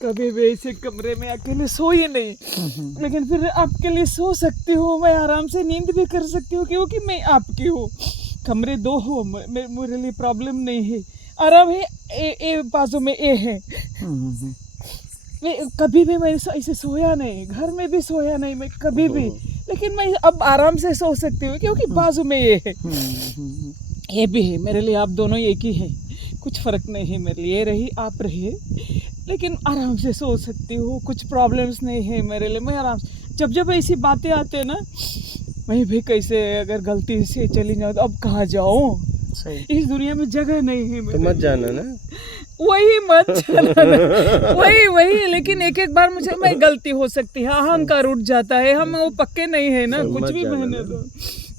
कभी भी ऐसे कमरे में अकेले सोई नहीं, लेकिन फिर आपके लिए सो सकती हूँ, मैं आराम से नींद भी कर सकती हूँ क्योंकि मैं आपकी हूँ। कमरे दो हो मेरे लिए प्रॉब्लम नहीं है, आराम है। ए बाजू में ए है। मैं कभी भी मैं ऐसे सोया नहीं, घर में भी सोया नहीं मैं कभी भी, लेकिन मैं अब आराम से सो सकती हूँ क्योंकि बाजू में ये है, ये भी है। मेरे लिए आप दोनों एक ही हैं, कुछ फ़र्क नहीं है मेरे लिए, ये रही आप रहिए, लेकिन आराम से सो सकती हूँ, कुछ प्रॉब्लम्स नहीं है मेरे लिए। मैं आराम से, जब जब ऐसी बातें आते हैं ना, मैं भी कैसे अगर गलती से चली जाऊँ तो अब कहाँ जाऊँ, इस दुनिया में जगह नहीं है तो मत जाना ना। वही मत जाना ना। वही लेकिन एक एक बार मुझे मैं गलती हो सकती है, अहंकार उठ जाता है, हम वो पक्के नहीं है ना, कुछ भी बहने दो।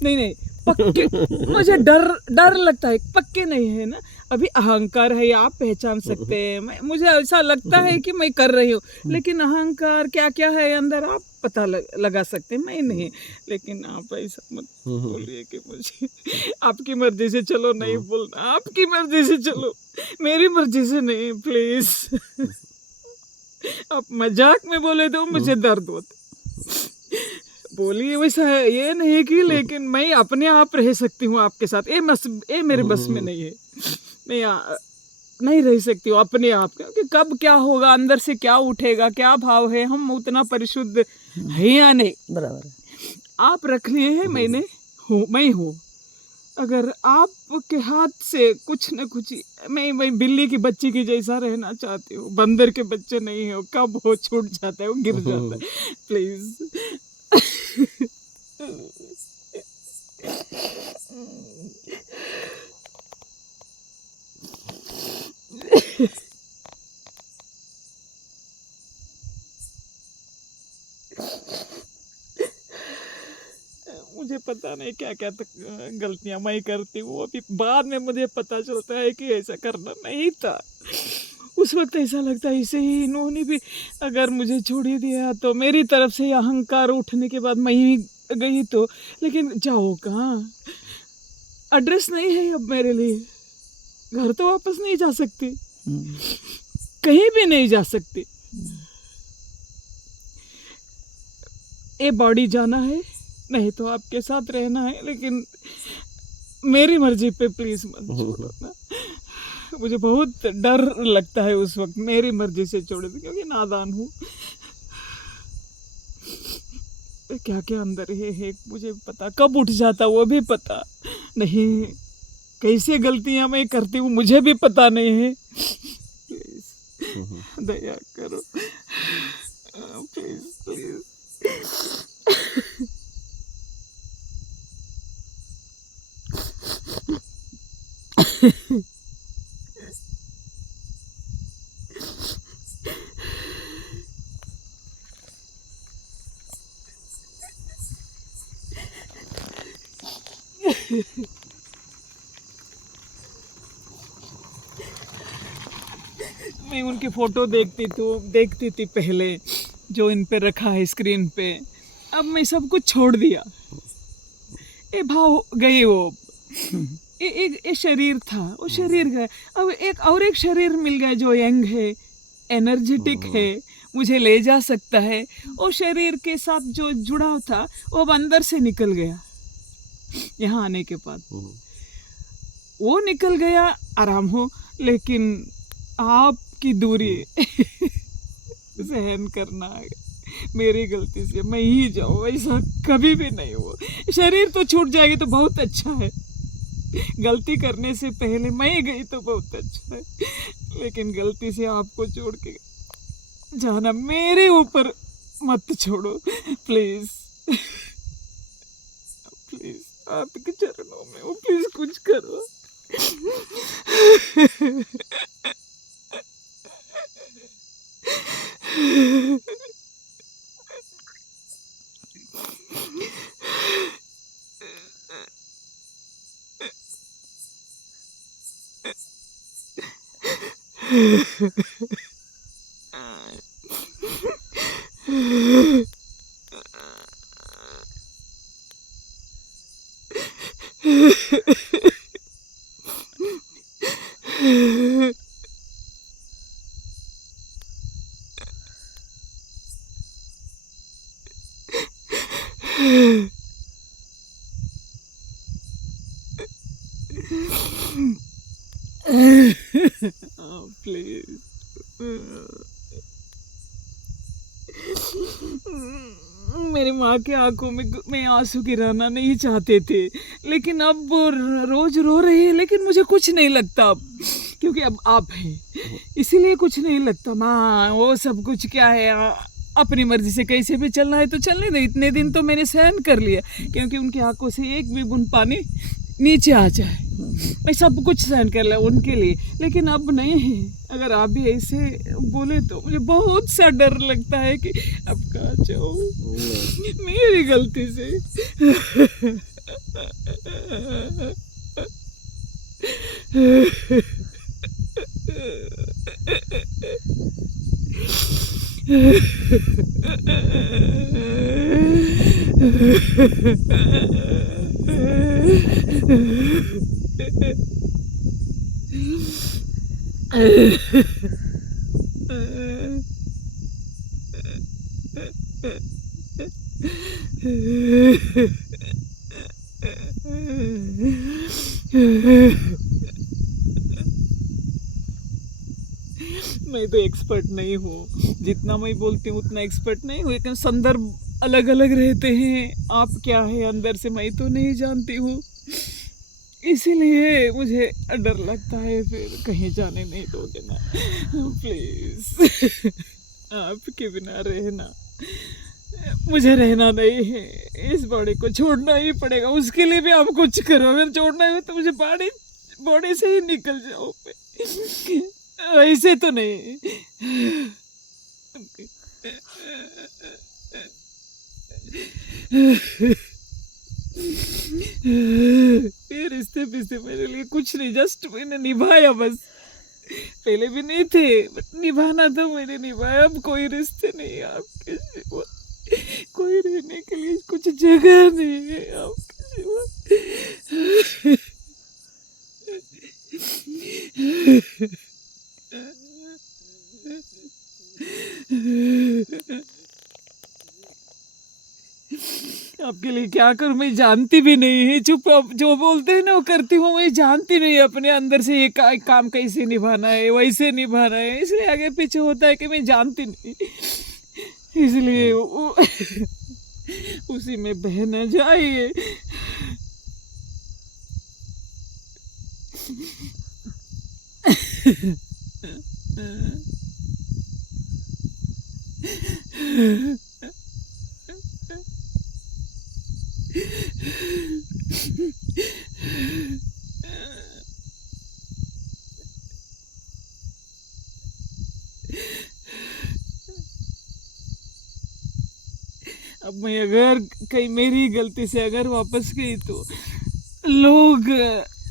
नहीं पक्के, मुझे डर लगता है, पक्के नहीं है ना, अभी अहंकार है, आप पहचान सकते हैं, मुझे ऐसा लगता है कि मैं कर रही हूँ, लेकिन अहंकार क्या क्या है अंदर आप पता लगा सकते हैं, मैं नहीं। लेकिन आप ऐसा मत बोलिए कि मुझे आपकी मर्जी से चलो, नहीं बोलना, आपकी मर्जी से चलो, मेरी मर्जी से नहीं, प्लीज। आप मजाक में बोले तो मुझे दर्द होता, बोलिए वैसा है, ये नहीं कि, लेकिन मैं अपने आप रह सकती हूँ आपके साथ, ये मेरे बस में नहीं है, मैं नहीं रह सकती हूँ अपने आप, क्योंकि कब क्या होगा, अंदर से क्या उठेगा, क्या भाव है, हम उतना परिशुद्ध है या नहीं। बराबर है। आप रख लिए हैं, मैं हूँ, अगर आपके हाथ से कुछ न कुछ, मैं बिल्ली की बच्ची की जैसा रहना चाहती हूँ, बंदर के बच्चे नहीं हो, कब वो छूट जाता है, वो गिर जाता है, प्लीज। मुझे पता नहीं क्या क्या गलतियां मैं करती हूँ, अभी बाद में मुझे पता चलता है कि ऐसा करना नहीं था। उस वक्त ऐसा लगता है इसे ही इन्होंने भी अगर मुझे छोड़ ही दिया तो, मेरी तरफ से अहंकार उठने के बाद मैं ही गई तो, लेकिन जाओ कहाँ, एड्रेस नहीं है अब मेरे लिए, घर तो वापस नहीं जा सकती, कहीं भी नहीं जा सकती, ये बॉडी जाना है, नहीं तो आपके साथ रहना है, लेकिन मेरी मर्जी पे प्लीज मत छोड़ो ना। मुझे बहुत डर लगता है उस वक्त, मेरी मर्जी से छोड़ दो, क्योंकि नादान हूँ, क्या क्या अंदर है मुझे पता, कब उठ जाता वो भी पता नहीं, कैसे गलतियां मैं करती हूँ मुझे भी पता नहीं है, प्लीज दया करो, प्लीज प्लीज। मैं उनकी फ़ोटो देखती थी पहले, जो इन पे रखा है स्क्रीन पे, अब मैं सब कुछ छोड़ दिया, ये भाव गए वो, एक शरीर था, वो शरीर गया, अब एक शरीर मिल गया जो यंग है, एनर्जेटिक है, मुझे ले जा सकता है, वो शरीर के साथ जो जुड़ाव था वो अब अंदर से निकल गया, यहाँ आने के बाद वो निकल गया, आराम हो, लेकिन आपकी दूरी सहन करना मेरी गलती से, मैं ही जाऊँ, ऐसा कभी भी नहीं हो, शरीर तो छूट जाएगी तो बहुत अच्छा है, गलती करने से पहले मैं गई तो बहुत अच्छा है, लेकिन गलती से आपको छोड़ के जाना, मेरे ऊपर मत छोड़ो प्लीज, प्लीज आपके चरणों में वो, प्लीज कुछ करो। प्लीज, मेरी माँ की आंखों में आंसू गिराना नहीं चाहते थे, लेकिन अब वो रोज रो रही है, लेकिन मुझे कुछ नहीं लगता अब, क्योंकि अब आप हैं, इसीलिए कुछ नहीं लगता। माँ वो सब कुछ क्या है, अपनी मर्जी से कैसे भी चलना है तो चलने दो। इतने दिन तो मैंने सहन कर लिया, क्योंकि उनकी आंखों से एक भी बूंद पानी नीचे आ जाए, मैं सब कुछ सहन कर लिया उनके लिए, लेकिन अब नहीं है। अगर आप भी ऐसे बोले तो मुझे बहुत सा डर लगता है कि अब कहाँ जाऊँ मेरी गलती से। मैं तो एक्सपर्ट नहीं हूँ, जितना मैं बोलती हूँ उतना एक्सपर्ट नहीं हूँ, लेकिन संदर्भ अलग अलग रहते हैं। आप क्या है अंदर से मैं तो नहीं जानती हूँ, इसीलिए मुझे डर लगता है। फिर कहीं जाने नहीं दोगे ना प्लीज? आपके बिना रहना, मुझे रहना नहीं है, इस बॉडी को छोड़ना ही पड़ेगा। उसके लिए भी आप कुछ करो, अगर छोड़ना है तो मुझे बॉडी से ही निकल जाओ, ऐसे तो नहीं। ये रिश्ते पिश्ते मेरे लिए कुछ नहीं, जस्ट मैंने निभाया बस। पहले भी नहीं थे, बट निभाना तो मैंने निभाया। अब कोई रिश्ते नहीं है आपके सिवा, कोई रहने के लिए कुछ जगह नहीं है आपके सिवा। आपके लिए क्या करूं, मैं जानती भी नहीं है। चुप, अब जो बोलते हैं ना वो करती हूँ, मैं जानती नहीं अपने अंदर से ये काम कैसे निभाना है, वैसे निभाना है, इसलिए आगे पीछे होता है कि मैं जानती नहीं, इसलिए उसी में बहना जाइए। अब मैं अगर कहीं मेरी गलती से अगर वापस गई तो लोग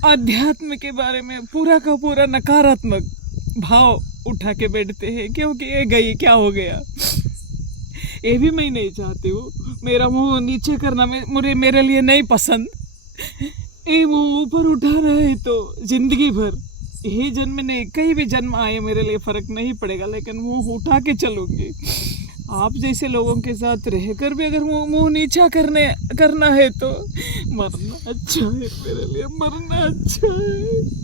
अध्यात्म के बारे में पूरा का पूरा नकारात्मक भाव उठा के बैठते हैं, क्योंकि ये गई क्या हो गया। ये भी मैं नहीं चाहती हूँ, मेरा मुंह नीचे करना मेरे लिए नहीं पसंद। ये मुंह ऊपर उठाना है तो जिंदगी भर, यही जन्म नहीं कहीं भी जन्म आए मेरे लिए फर्क नहीं पड़ेगा, लेकिन मुंह उठा के चलूंगी। आप जैसे लोगों के साथ रहकर भी अगर मुंह नीचा करना है तो मरना अच्छा है, मेरे लिए मरना अच्छा है।